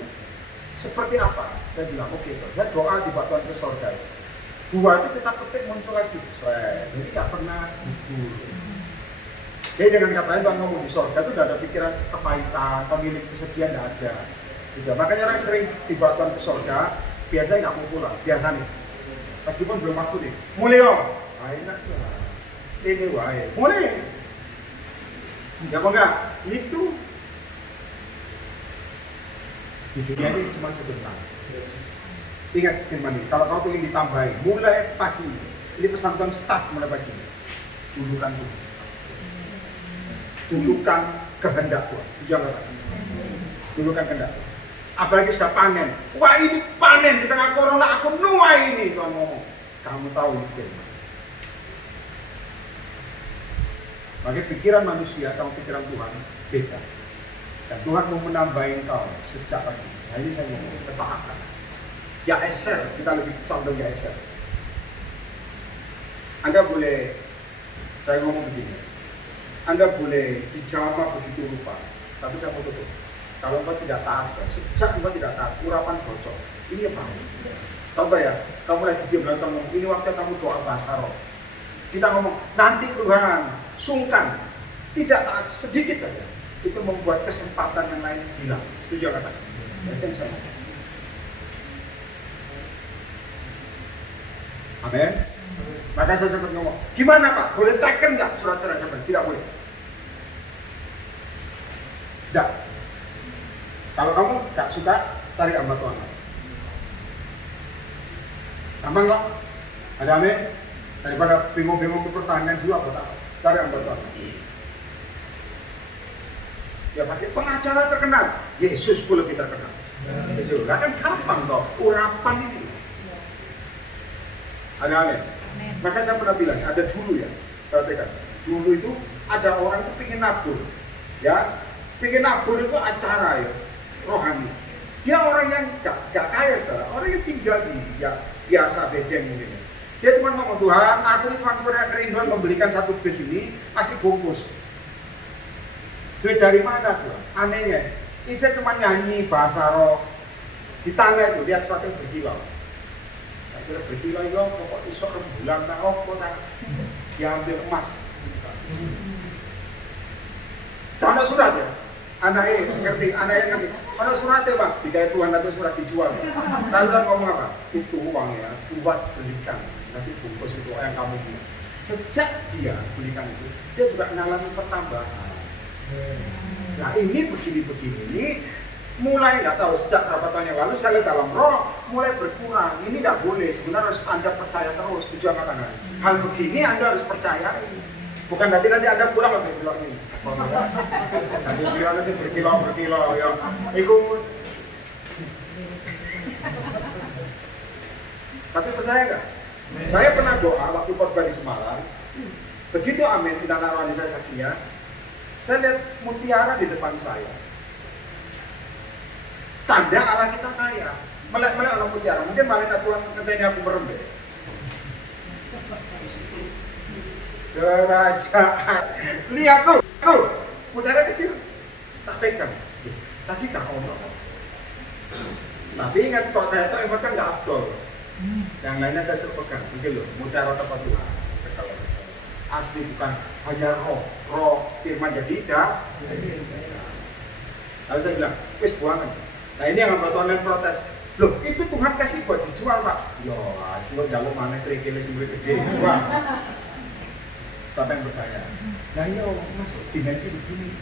seperti apa? Saya bilang, oke, saya doa dibawa Tuhan ke surga. Buah itu kita petik muncul lagi. Jadi nggak pernah gugur. Jadi dengan kata lain Tuhan ngomong di surga itu tidak ada pikiran kepahitan, pemilik kesedihan, tidak ada. Gitu. Makanya orang sering dibawa Tuhan ke surga, biasanya nggak mau pulang, biasa nih. Meskipun belum waktu nih, mulai oh, enak lah. Ini wae, mulai. Ya apa enggak? Itu di dunia ini cuma sebentar. Ingat firman ini, kalau kau ingin ditambahi, mulai pagi. Ini pesan Tuhan start mulai pagi. Dulukan Tuhan. Dulukan kehendak Tuhan. Setuju enggak? Dulukan kehendak Tuhan. Apalagi sudah panen. Wah ini panen di tengah corona, aku nuai ini. Tuhan ngomong, kamu tahu ini firman. Makanya pikiran manusia sama pikiran Tuhan beda. Dan Tuhan mau menambahin kau sejak pagi. Nah ini saya ngomong, ketaatan. Ya eser, kita lebih condong ya eser. Anda boleh, saya ngomong begini, Anda boleh dijamah begitu rupa, tapi saya mau tutup. Kalau engkau tidak taat, sejak engkau tidak taat, urapan bocor. Ini apa? Contoh ya, kamu lagi diam, lalu kamu ngomong, ini waktu kamu doa bahasa roh. Kita ngomong, nanti Tuhan, sungkan, tidak taat sedikit saja. Itu membuat kesempatan yang lain hilang. Setuju kata? Itu yang saya ngomong. Amin. Maka saya sempat ngomong, gimana Pak? Boleh teken nggak surat cerai saya? Tidak boleh. Tidak. Kalau kamu nggak suka, tarik hamba Tuhan. Gampang kok? Ada amin? Daripada bingung-bingung ke pertanyaan jiwa, tarik hamba Tuhan. Ya pakai pengacara terkenal, Yesus pun lebih terkenal. Betul, kan gampang toh, urapan ini. Ada amin. Maka saya pernah bilang, ada dulu ya, perhatikan. Dulu itu ada orang itu pengen nabur, ya, pengen nabur itu acara ya, rohani. Dia orang yang gak kaya sekarang, orang yang tinggal di ya biasa bedeng mungkin. Dia cuma ngomong, Tuhan, aku ini punya kerinduan membelikan satu bis ini masih bungkus. Duit dari mana Tuhan? Anehnya, istri cuma nyanyi bahasa roh. Di tangga itu lihat sesuatu yang berkilau. Akhirnya berkilau itu pokok isok rembulan tak tak diambil emas. Karena surat ya, anaknya ngerti, anaknya ngerti. Mana suratnya Bang? Dikait Tuhan atau surat dijual. Lalu Tuhan ngomong apa? Itu uang ya, buat belikan nasi bungkus itu yang kamu punya. Sejak dia belikan itu, dia juga mengalami pertambahan. Nah ini begini-begini, mulai nggak tahu sejak berapa tahun yang lalu saya lihat dalam roh mulai berkurang. Ini nggak boleh. Sebenarnya harus Anda percaya terus. Tujuan katakan hal begini Anda harus percaya. Bukan nanti Anda pulang lebih bilang ini. Nanti sekiranya sih berkilo ya. Ikut. Tapi percaya nggak? Saya pernah doa waktu khotbah di Semarang. Begitu amin kita taruh saya saksinya. Saya lihat mutiara di depan saya. Tanda Allah kita kaya. Melek-melek orang mutiara. Mungkin malaikat Tuhan katanya aku merembet. Kerajaan. Lihat tuh, mutiara kecil. Tak pegang. Tadi kan Allah. Tapi ingat kalau saya tahu emang kan nggak afdol. Yang lainnya saya suruh pegang. Mungkin loh, mutiara tempat Tuhan. Asli bukan hanya roh firman jadi dah. Lalu saya bilang, wis buangan. Nah ini yang membuat online protes. Loh itu Tuhan kasih buat dijual Pak. Yo, asli jalur mana kerikil sendiri gede jual. Siapa yang percaya? Nah yo masuk dimensi begini.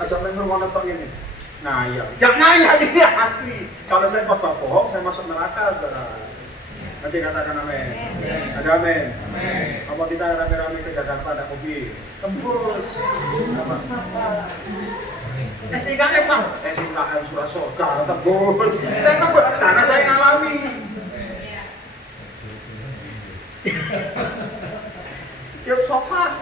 Aja memang mau nonton ini. Nah iya, jangan ini asli. Kalau saya khotbah bohong, saya masuk neraka, saudara. Nanti katakan amin. Ada amin. Apa kita rame-rame ke Jakarta ada mobil? Tembus. Apa? SIKM Bang. SIKM Surah Soga tembus. Tembus. Karena saya ngalami. Tiap sopan.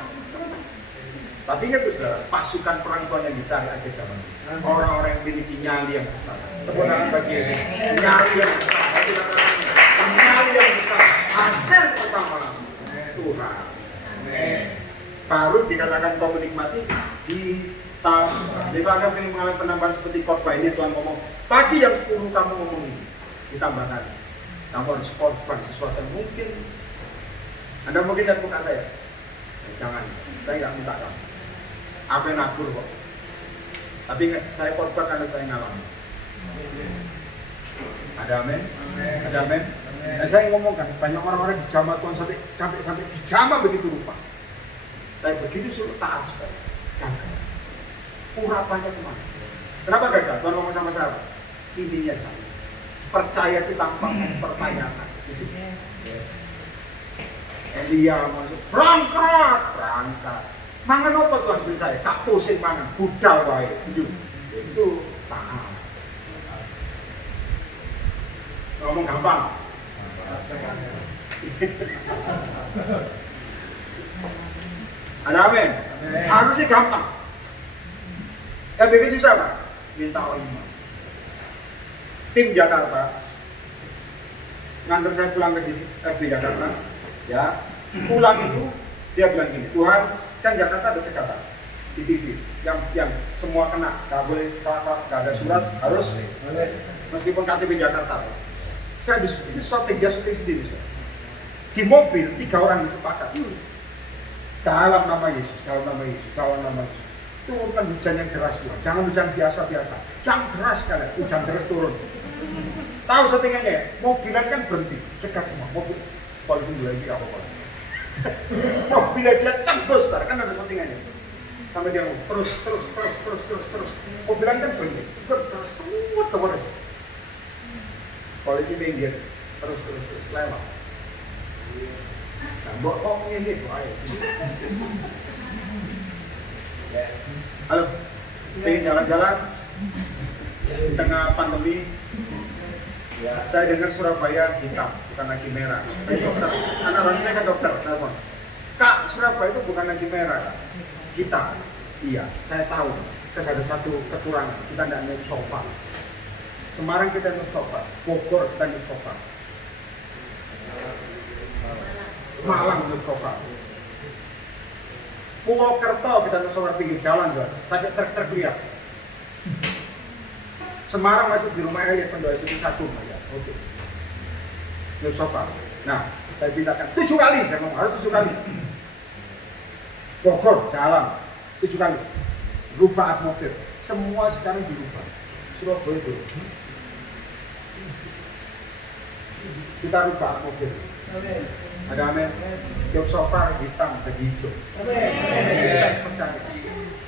Tapi ingat tuh saudara, pasukan perang Tuhan yang dicari akhir zaman. Orang-orang yang memiliki nyali yang besar. Tepuk tangan bagi Yesus. Nyali yang besar. Nyali yang besar. Hasil pertama Tuhan. Baru dikatakan kau menikmati ditambah. Jadi kalau Anda ingin mengalami penambahan seperti khotbah ini, Tuhan ngomong, pagi yang 10 kamu ngomong ini, ditambahkan. Kamu harus korban sesuatu yang mungkin. Anda mungkin lihat muka saya. Jangan, saya nggak minta kamu. Apa yang nabur kok. Tapi saya korban karena saya ngalami. Ada amin? Ada amin? Nah, saya ngomong kan, banyak orang-orang dijamah Tuhan sampai dijamah begitu rupa. Tapi begitu suruh taat supaya gagal. Urapannya kemana? Kenapa gagal? Tuhan ngomong sama saya. Intinya jangan. Percaya itu tanpa mempertanyakan. Elia masuk, berangkat. Mangan apa Tuhan beri saya? Tak pusing mangan, budal wae. Itu taat. Ngomong gampang. Ada amin? Harusnya gampang. Yang bikin susah Pak? Minta iman. Tim Jakarta ngantar saya pulang ke sini, di Jakarta. Ya, pulang itu dia bilang gini, Tuhan kan Jakarta ada cekatan di TV yang semua kena, nggak boleh nggak ada surat harus meskipun KTP Jakarta. Saya diskusi, ini strategi dia syuting sendiri. Di mobil 3 orang sepakat. Dalam nama Yesus, dalam nama Yesus, dalam nama Yesus. Turunkan hujan yang deras Tuhan, jangan hujan biasa-biasa, yang deras kalian, hujan deras turun. Tahu settingannya ya, mobilan kan berhenti, cekat semua mobil. Kalau itu lagi apa-apa. Mobilnya dia tembus, kan ada settingannya. Sampai dia ngomong, terus. Mobilan kan berhenti, terus. Polisi minggir, terus lewat. Nah, mbok kok ngene kok ayo. Halo, pengen jalan-jalan di tengah pandemi. Ya, saya dengar Surabaya hitam, bukan lagi merah. Tapi dokter, anak orang saya kan dokter, telepon. Kak, Surabaya itu bukan lagi merah, Kak. Hitam. Iya, saya tahu. Karena ada satu kekurangan, kita tidak naik sofa. Semarang kita naik sofa, Bogor kita naik sofa. Malang naik sofa. Purwokerto kita naik sofa pinggir jalan, sampai truk lihat. Semarang masih di rumah Elit pendoa itu satu aja. Oke. Naik sofa. Nah, saya pintakan 7 kali, saya ngomong harus 7 kali. Bogor jalan 7 kali. Rubah atmosfer. Semua sekarang dirubah. Surabaya itu. Kita rubah atmosfer. Ada amin. Tiap sofa hitam jadi hijau. Amin.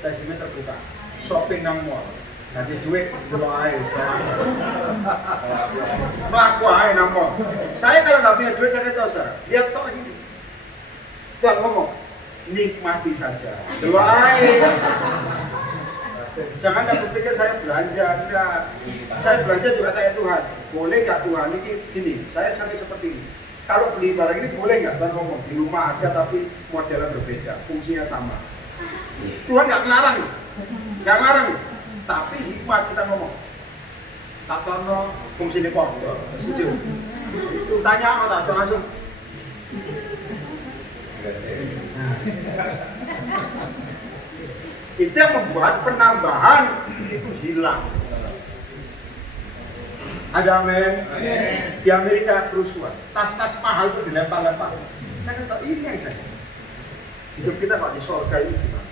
Saya terbuka. Shopping nang mall. Nanti duit dulu aja sekarang. Melaku aja nampol. Saya kalau nggak punya duit, saya kasih tahu saudara, lihat toh ini. Tuhan ngomong, nikmati saja. Dulu aja. Jangan nggak berpikir saya belanja, enggak. Saya belanja juga tanya Tuhan. Boleh nggak Tuhan? Ini gini, saya sampai seperti ini. Kalau beli barang ini boleh nggak? Tuhan ngomong, di rumah ada tapi modelnya berbeda, fungsinya sama. Tuhan nggak ngelarang, nggak ngelarang. Tapi hikmat kita ngomong. Tak tono fungsinya kok, setuju. Tanya apa tak? Langsung. Itu yang membuat penambahan itu hilang. Ada amin. Di Amerika kerusuhan, tas-tas mahal itu dilempar-lempar. Saya kasih tahu ini yang saya. Hidup kita kok di surga ini gimana?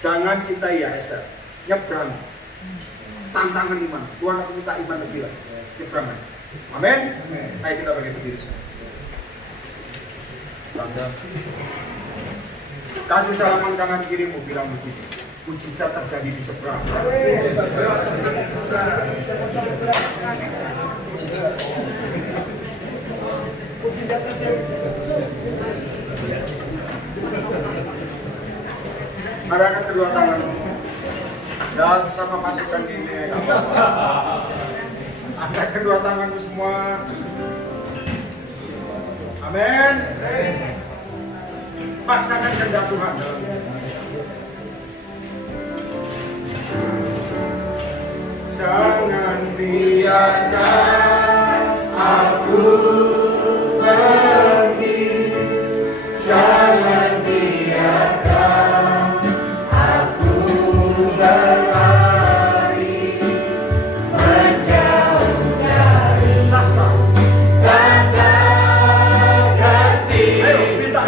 Jangan cintai Yesus, nyebrang. Tantangan iman. Tuhan aku minta iman lebih lah. Nyebrang. Amin. Ayo kita bagi berdiri. Bangga. Kasih salaman kanan kirimu bilang begini. Mujizat terjadi di seberang. Mari angkat kedua tanganmu. Ya sesama pasukan ini. Angkat kedua tanganmu semua. Amin. Paksakan kehendak Tuhan. Jangan biarkan aku pergi. Jangan biarkan aku berlari menjauh dari tahta kasih. Ayo minta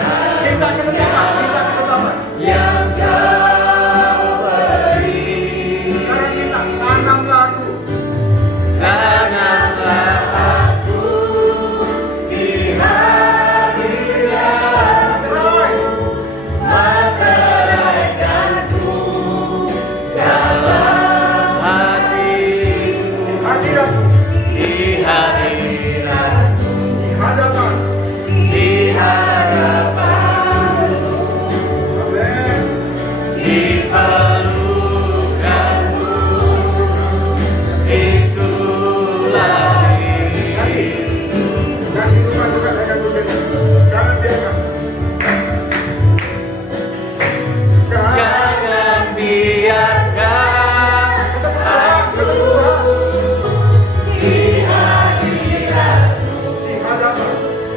ketetapan yang kau beri. Sekarang minta tanamlah aku di hadirat materaikanku dalam hatimu, di hadiratmu, di hadapanmu, amin, di pelukanmu, itulah hidup. Dan di rumah juga akan berjaga. Jangan biarkan. Jangan biarkan aku di hadiratmu,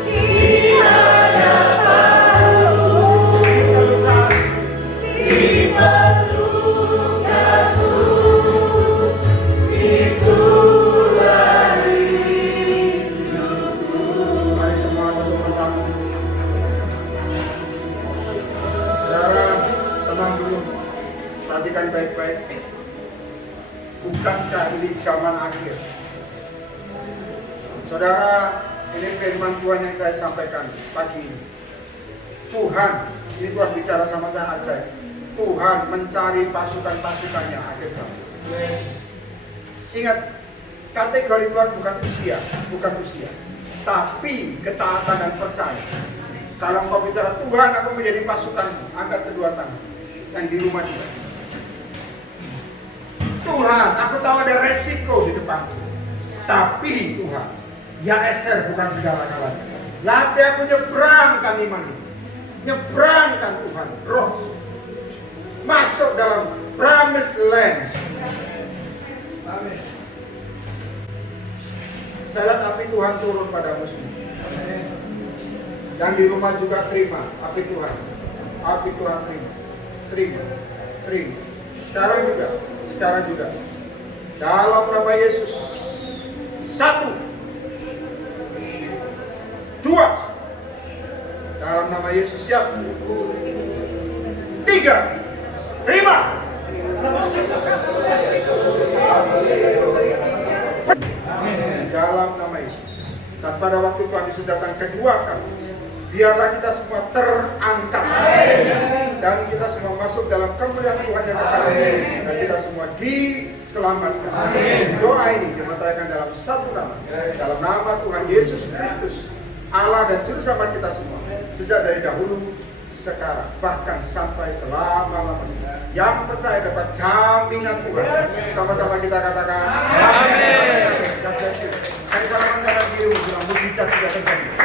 di hadapanmu, di pelukanmu, itulah hidupku. Mari semua tutup matamu. Saudara, tenang dulu. Perhatikan baik-baik. Bukankah ini zaman akhir? Saudara, ini firman Tuhan yang saya sampaikan pagi ini. Tuhan, ini Tuhan bicara sama saya ajaib. Tuhan mencari pasukan-pasukannya akhir zaman. Ingat, kategori Tuhan bukan usia, tapi ketaatan dan percaya. Kalau engkau bicara Tuhan, aku menjadi pasukanmu, angkat kedua tangan. Yang di rumah juga. Tuhan, aku tahu ada resiko di depanku. Tapi Tuhan, Yesus bukan segala-galanya. Latih aku nyebrangkan iman ini. Nyebrangkan Tuhan, roh. Masuk dalam promised land. Amin. Saya lihat api Tuhan turun padamu semua. Dan di rumah juga terima api Tuhan. Api Tuhan terima. Terima. Sekarang juga. Dalam nama Yesus. 1, 2. Dalam nama Yesus, siap. 3. Terima. Dalam nama Yesus. Dan pada waktu Tuhan Yesus datang kedua kali, biarlah kita semua terangkat. Dan kita semua masuk dalam kemuliaan Tuhan yang kekal. Dan kita semua diselamatkan. Amin. Doa ini dimateraikan dalam satu nama, dalam nama Tuhan Yesus Kristus, Allah dan Juru Selamat kita semua, sejak dari dahulu, sekarang, bahkan sampai selama-lamanya. Yang percaya dapat jaminan Tuhan. Sama-sama kita katakan, amin. God bless you. Saya salamkan dalam dirimu, mujizat sudah terjadi.